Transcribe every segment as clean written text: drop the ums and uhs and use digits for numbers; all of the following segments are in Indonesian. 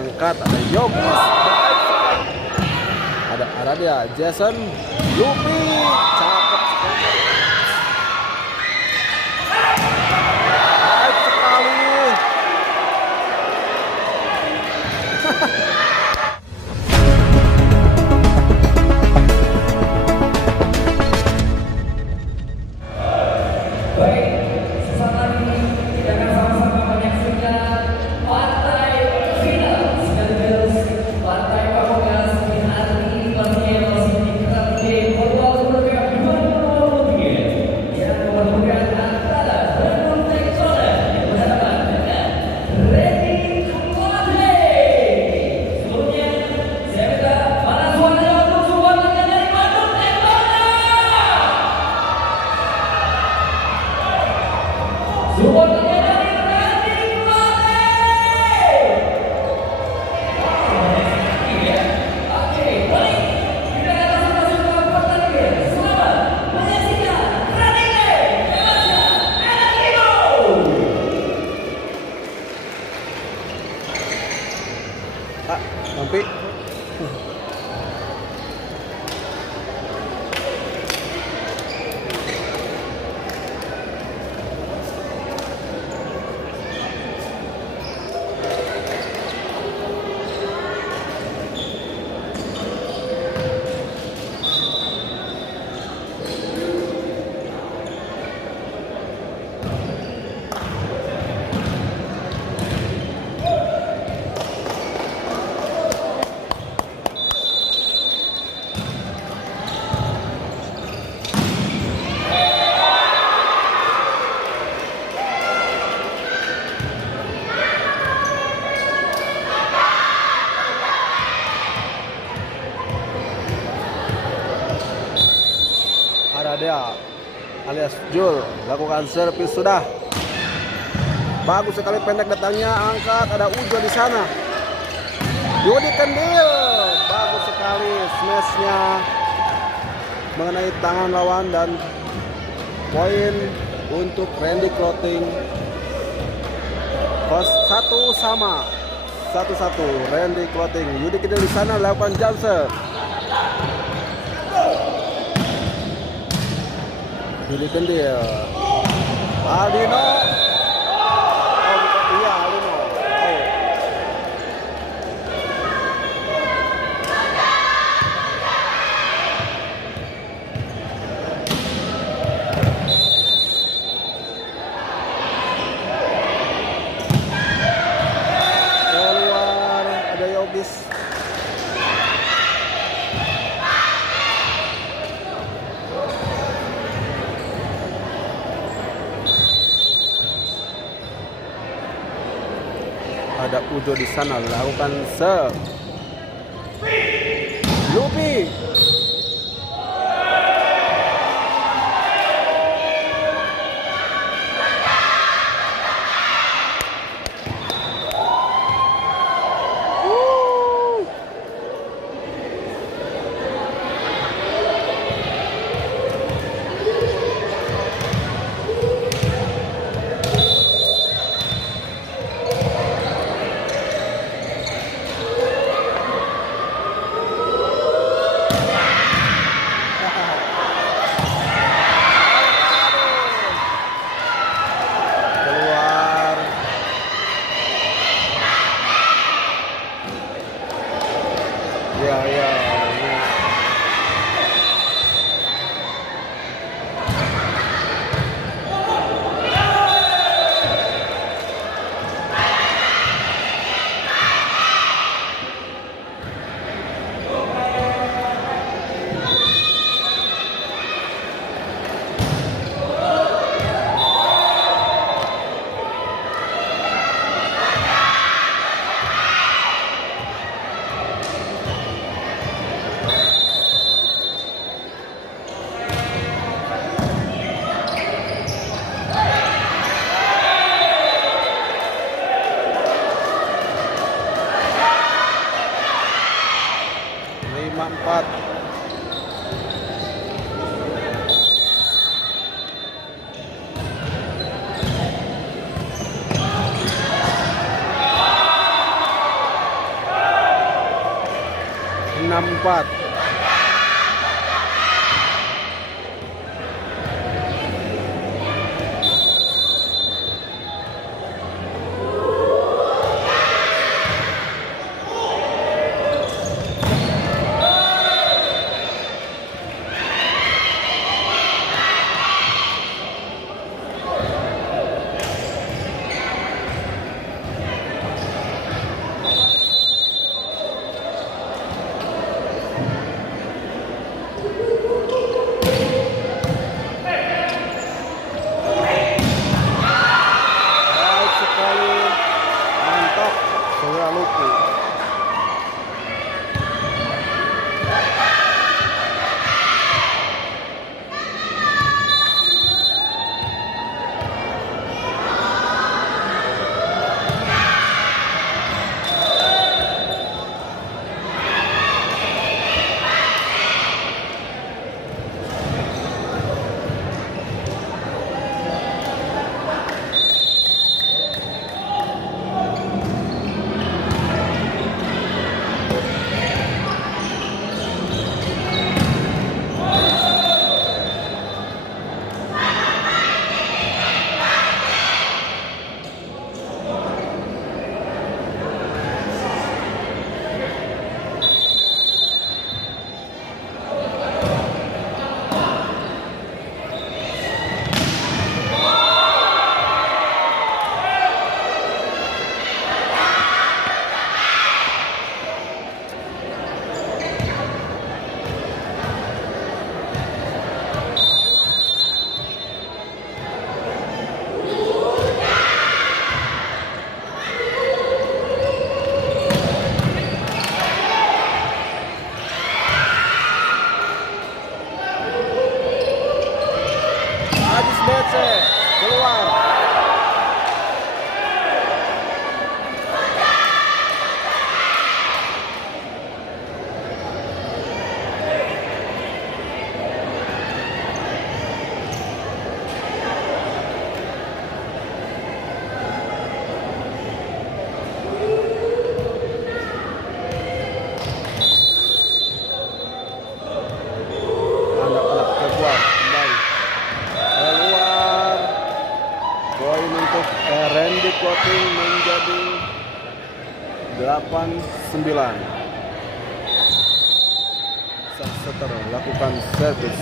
angkat, ada Yogis, ada dia Jason Lupi, cakep baik sekali. Sampai ada dia alias Jul lakukan servis sudah bagus sekali, pendek datangnya, angkat, ada Ujo di sana. Yudi Kendil bagus sekali, smashnya mengenai tangan lawan dan poin untuk Randy Clothing. Pos 1 sama 1-1 Randy Clothing. Yudi Kendil di sana lakukan jump serve. Yudi Kendil, Aldino, oh bukan, iya Aldino, oh. Keluar ada Yogis. Ada Ujo di sana lakukan serve. Lupi. 4. Keluar. Anak-anak keluar kembali. Keluar. Poin untuk Randy Clothing menjadi 8-9. Sang setter lakukan servis.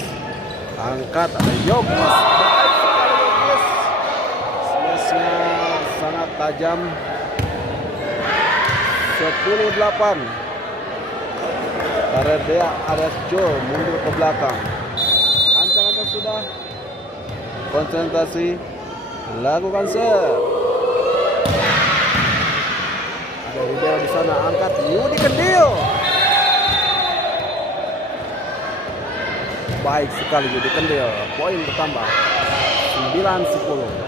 Angkat, ada Yogis. Baik sekali Yogis. Smashnya sangat tajam. 10-8. Karedea alias Joe mundur ke belakang. Ancang-ancang sudah. Konsentrasi. Lakukan serve. Ada Ribeiro di sana, angkat Yudi Kendil. Baik sekali Yudi Kendil. Poin bertambah 9-10.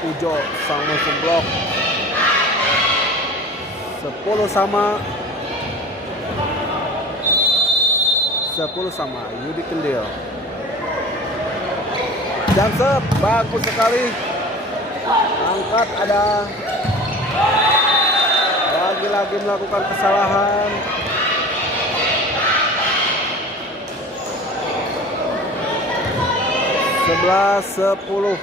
Ujo sang motion block. 10 sama Yudi Kendil. Jump serve bagus sekali. Angkat, ada lagi-lagi melakukan kesalahan. Sebelas 10.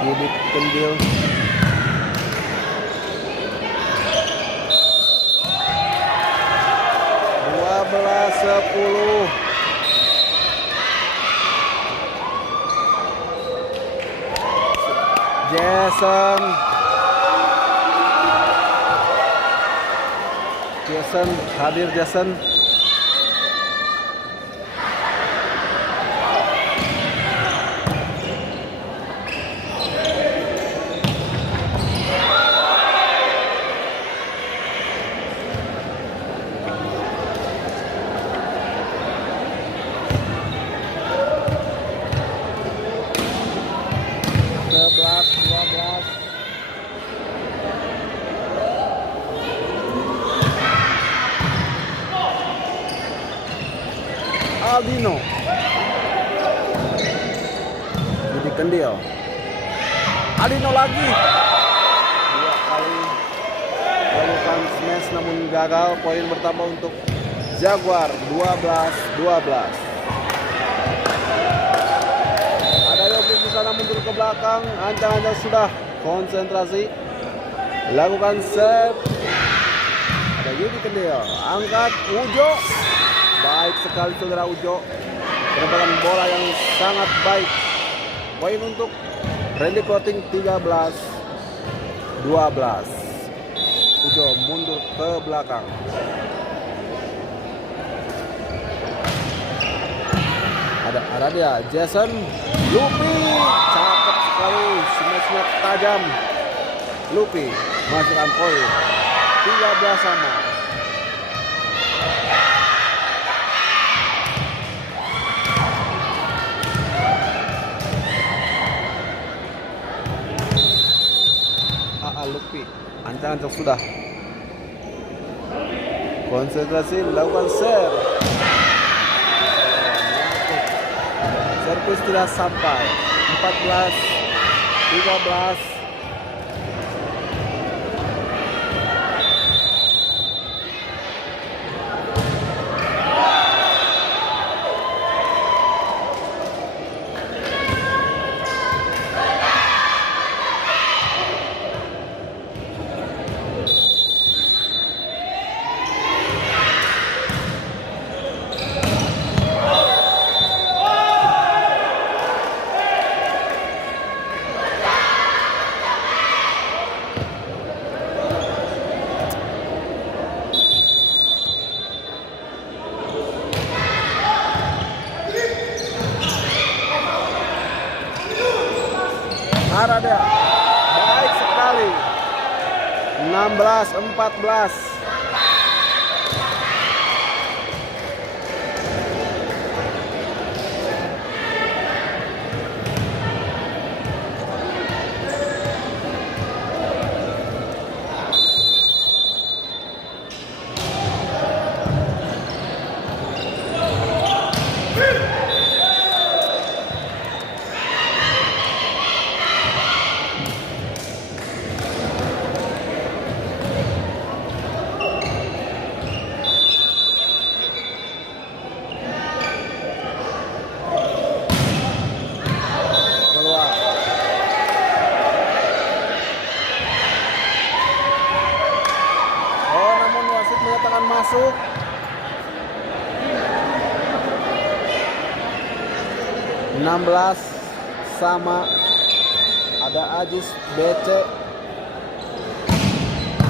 Yudi Kendil. Belas 10. Jason hadir. Jason Aldino. Yudi Kendil. Aldino lagi. 2 kali melakukan smash namun gagal. Poin bertambah untuk Jaguar 12-12. Ada Yogi di sana mundur ke belakang. Ancang-ancang sudah konsentrasi. Lakukan serve. Ada Yudi Kendil. Angkat Ujo. Baik sekali saudara Ujo. Penempatan bola yang sangat baik. Poin untuk Randy Clothing 13-12. Ujo mundur ke belakang. Ada dia Jason Lupi, cakep sekali, smashnya tajam. Lupi masukkan poin 13 sama. Lupi ancang-ancang sudah konsentrasi melakukan serve. Servis tidak sampai. 14-13. Arada baik sekali 16-14. Masuk. Sama. Ada Ajis BC.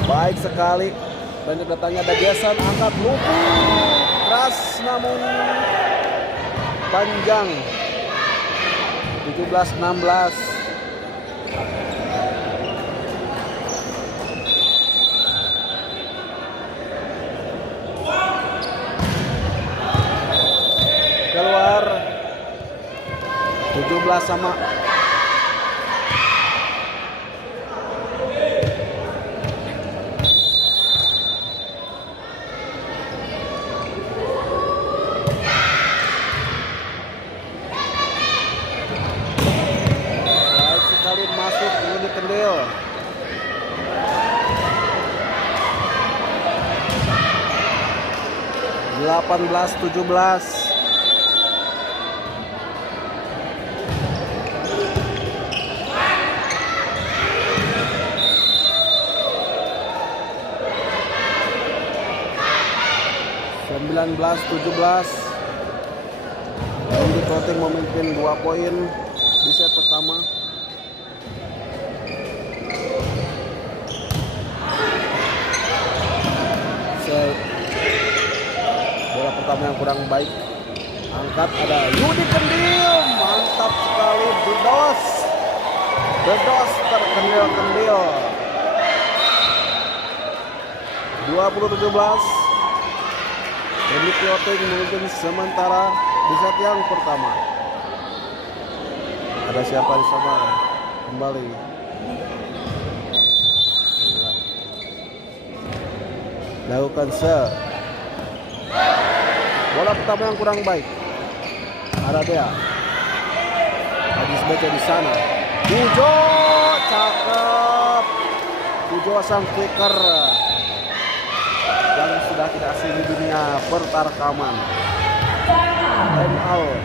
Baik sekali. Dan datangnya ada Jason, angkat Lupi. Keras namun panjang. 17-16. Keluar 17 sama. Baik sekali masuk Yudi Kendil. Delapan belas 17. Randy Clothing memimpin 2 poin di set pertama. Bola pertama yang kurang baik. Angkat ada Yudi Kendil, mantap sekali. Bedos terkendil. 20-17. Randy Clothing memimpin sementara di set yang pertama. Ada siapa di sana? Kembali. Lakukan serve. Bola pertama yang kurang baik. Ada dia. Hadis baca di sana. Ujo cakep. Ujo sang kicker yang sudah tidak asing di dunia pertarkaman. Time out.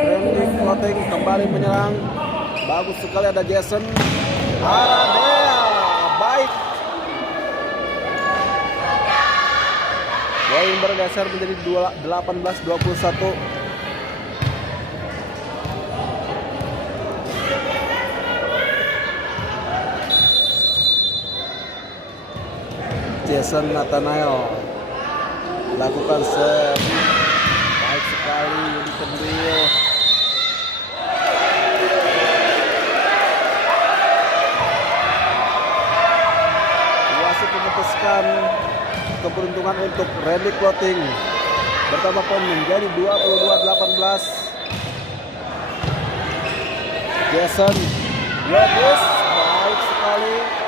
Randy Clothing kembali menyerang. Bagus sekali ada Jason. Aradea baik. Poin bergeser menjadi 18-21. Jason Nathanael lakukan serve baik sekali di Kendil. Wasit memutuskan keberuntungan untuk Randy Clothing, bertambah poin menjadi 22-18. Jason bagus baik sekali.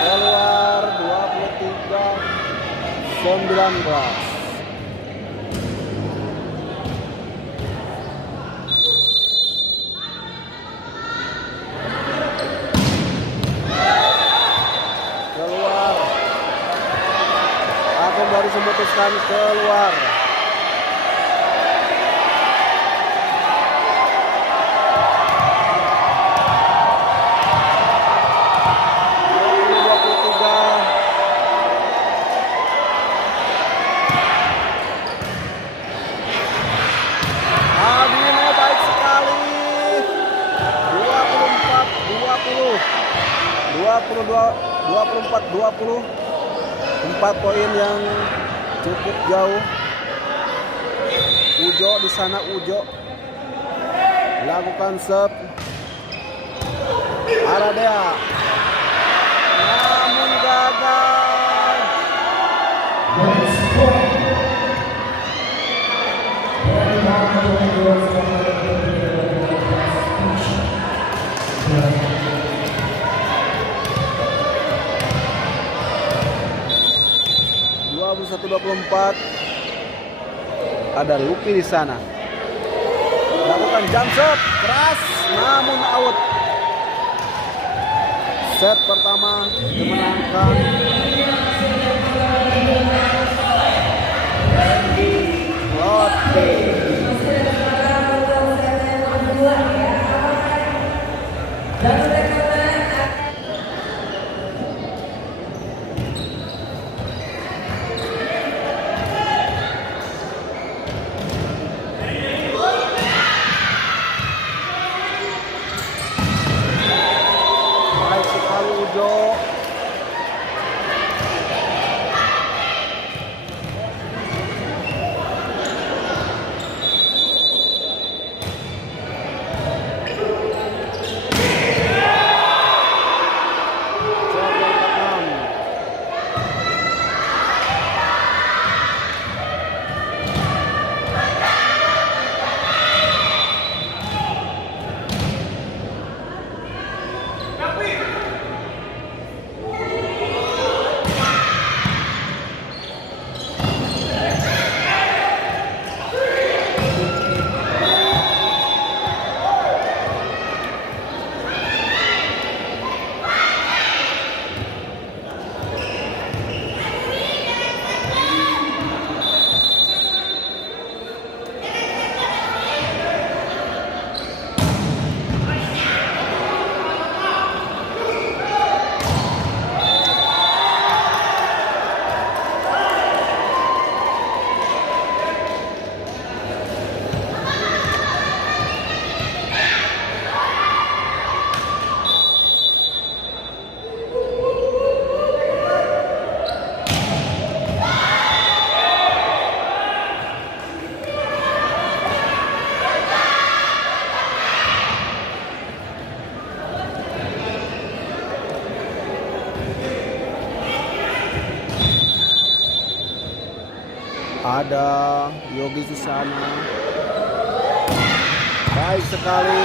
Keluar 23-19. Baru memutuskan keluar. Adino baik sekali. 24-20. 4 poin yang cukup jauh. Ujo di sana, Ujo lakukan serve. Aradea namun gagal. (21-24). Ada Lupi di sana. Lakukan jump shot keras namun out. Set pertama dimenangkan Randy Clothing. Ada Yogi di sana. Baik sekali.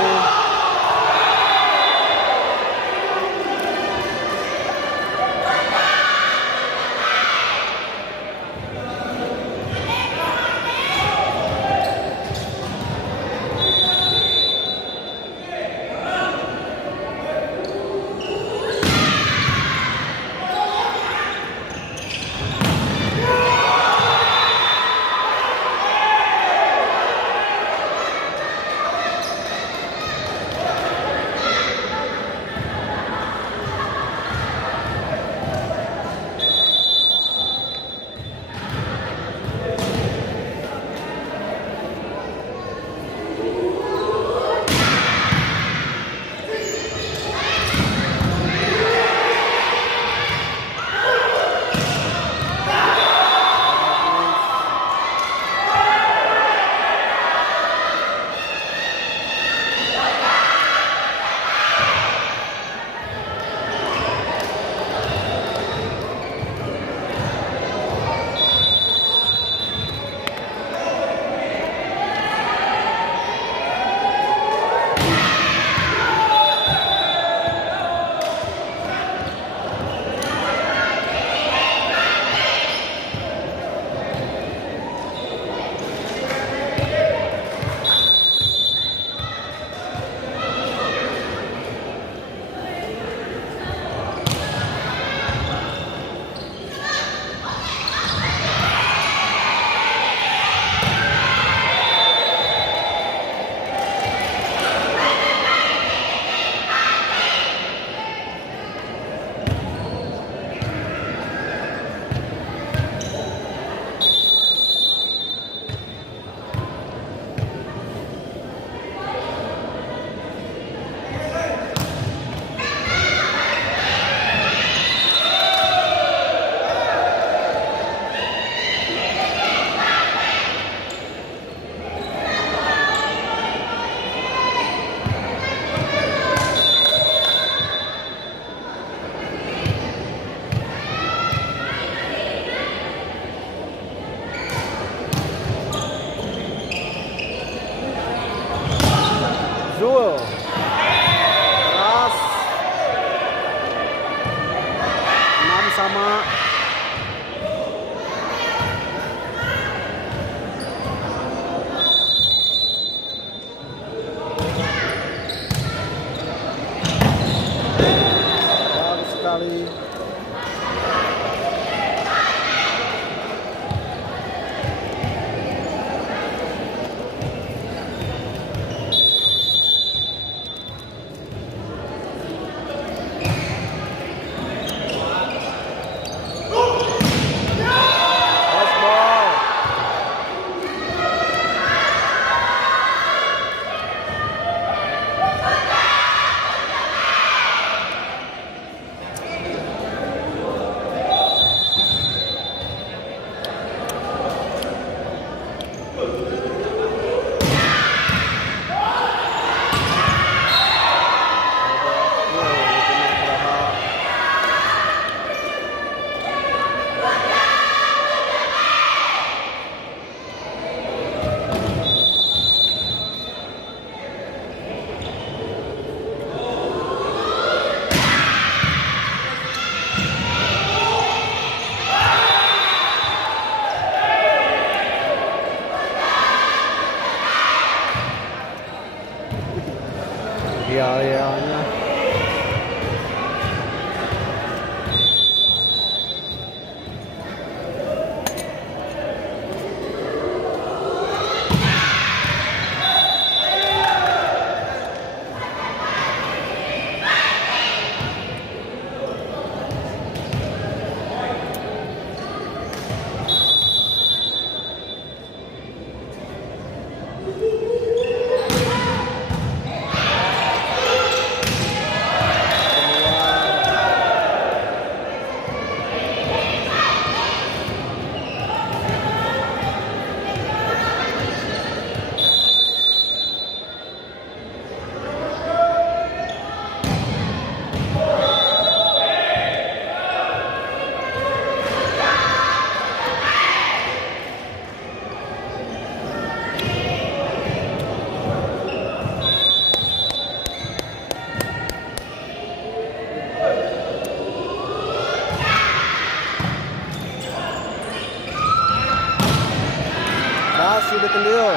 Yudi Kendil.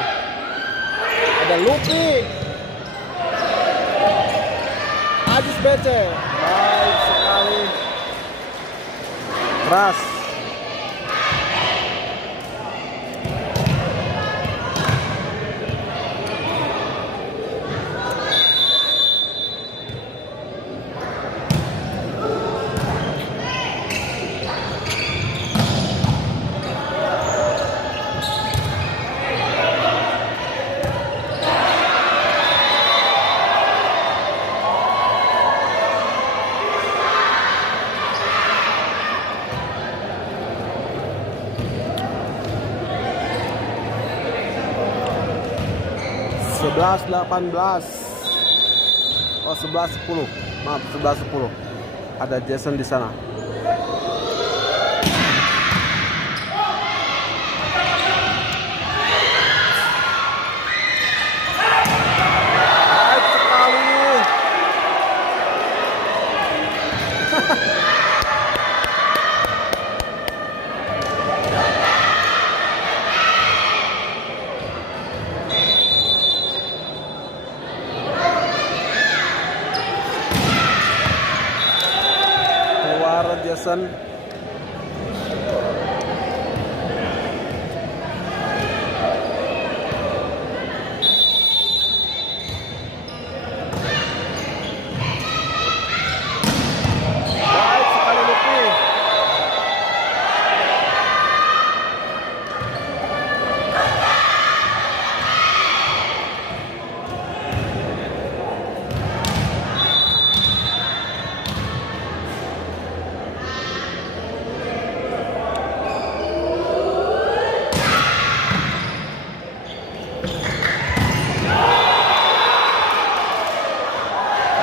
Ada Lupi. Ajis BC. Baik sekali. Keras. Sebelas 18. Oh 11-10. Maaf 11-10. Ada Jason di sana. Baik sekali. Jason. Baik sekali Lupi.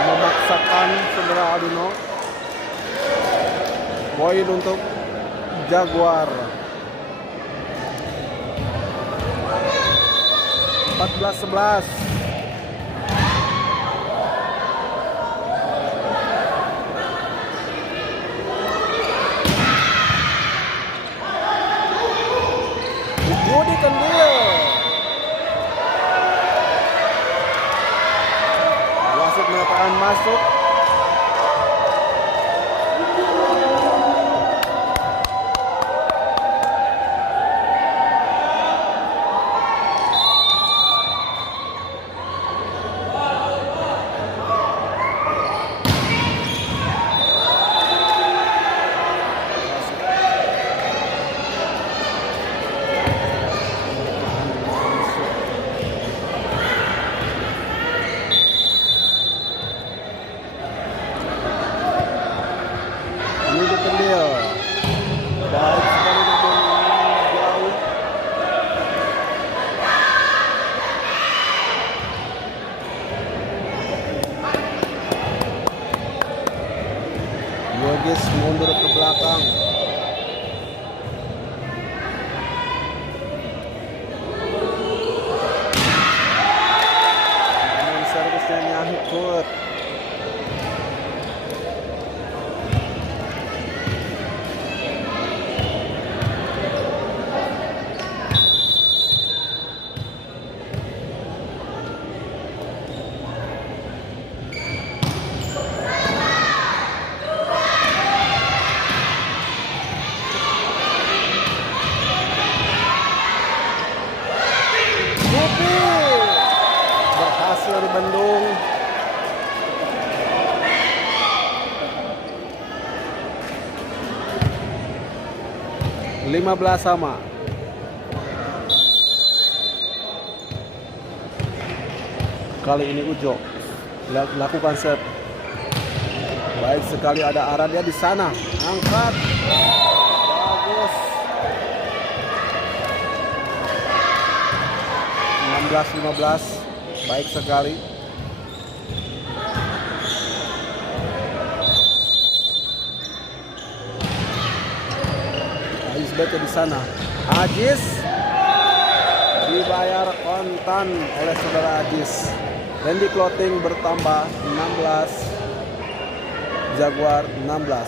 Memaksakan Saudara Aldino. Poin untuk Jaguar. 14-11. Yudi Kendil. Wasit menyatakan masuk. Yudi Kendil. Baik sekali namun jauh. Yogis mundur ke belakang. Namun servisnya nyangkut. Lupi berhasil di Bandung. Lima belas sama. Kali ini Ujo lakukan set. Baik sekali, ada Aradia di sana. Angkat. Bagus. 16-15. Baik sekali. Ajis baca di sana. Ajis dibayar kontan oleh Saudara Ajis. Randy Clothing bertambah 16. Jaguar 16.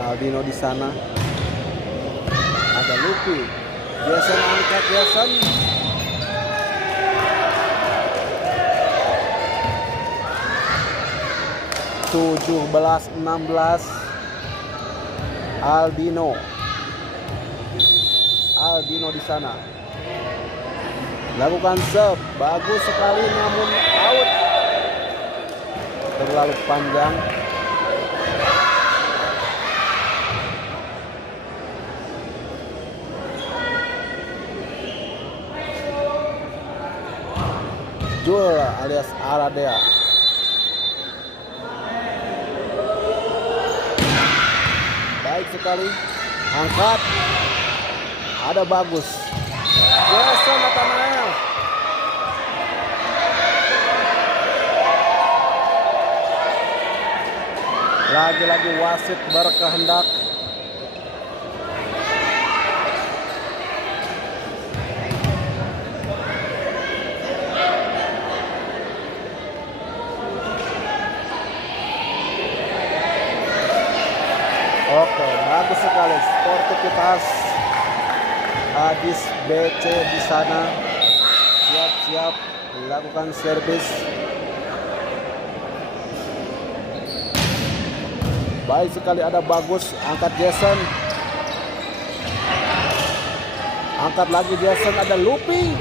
Aldino di sana. Ada Lupi. Jason angkat Jason. Tujuh belas 16. Aldino di sana. Lakukan serve, bagus sekali namun out. Terlalu panjang. Jul alias Aradea. Baik sekali. Angkat. Ada bagus. Jason Nathanael. Lagi-lagi wasit berkehendak. Oke, bagus sekali sportivitas Adis BC di sana. Siap-siap melakukan servis. Baik sekali, ada bagus. Angkat Jason. Angkat lagi Jason, ada Lupi.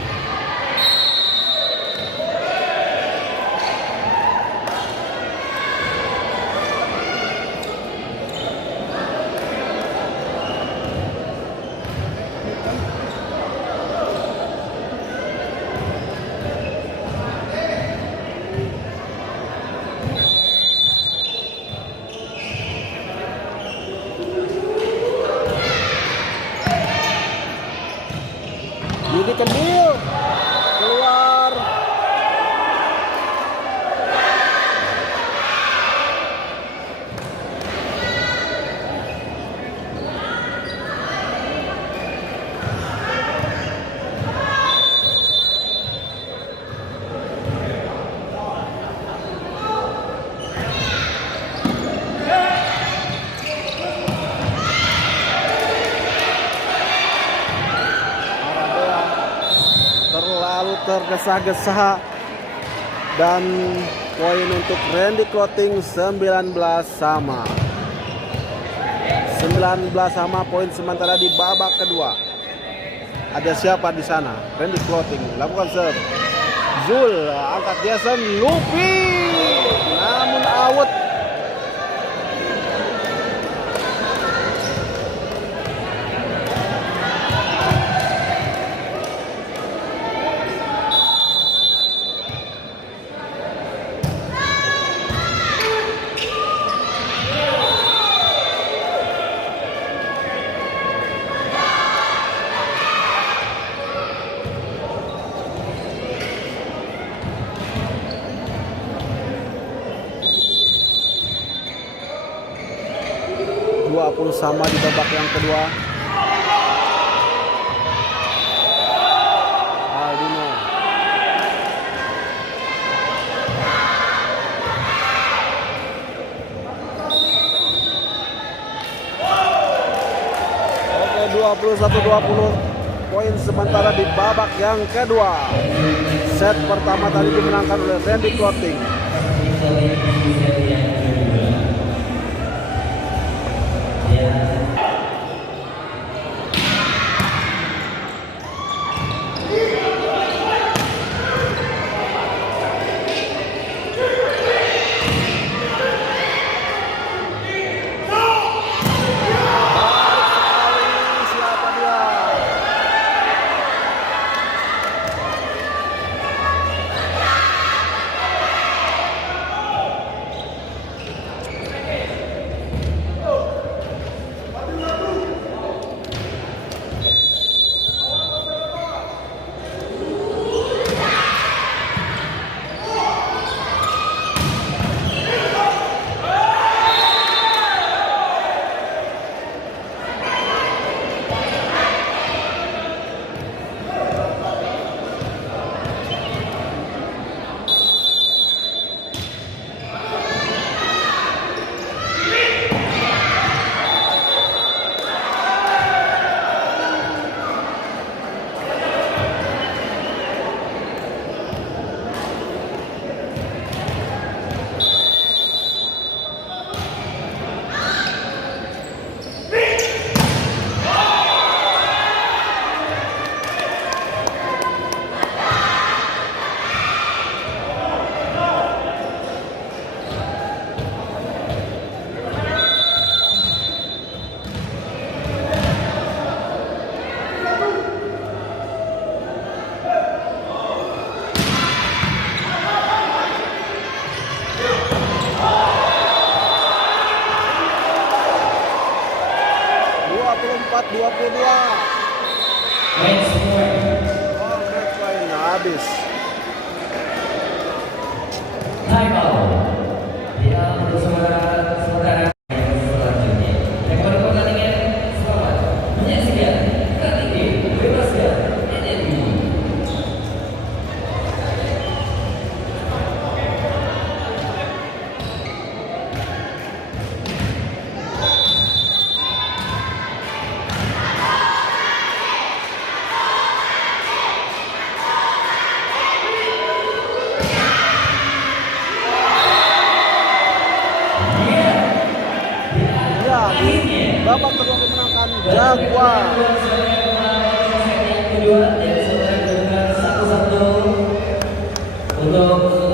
Yudi Kendil keluar. Tergesa-gesa dan poin untuk Randy Clothing 19 sama. 19 sama, poin sementara di babak kedua. Ada siapa di sana? Randy Clothing lakukan serve. Zul angkat Jason, Lupi namun out. Sama di babak yang kedua. Aldino. Oke, 21-20. Poin sementara di babak yang kedua. Set pertama tadi dimenangkan oleh Randy Clothing. 24-22. Match point. Oh, match point habis. Time out. Ya, untuk saudara-saudara yang selanjutnya. Dan kepada pertandingan, selamat menyaksikan KTP bebaskan NMB. Ya, babak kedua dimenangkan Jaguar. Untuk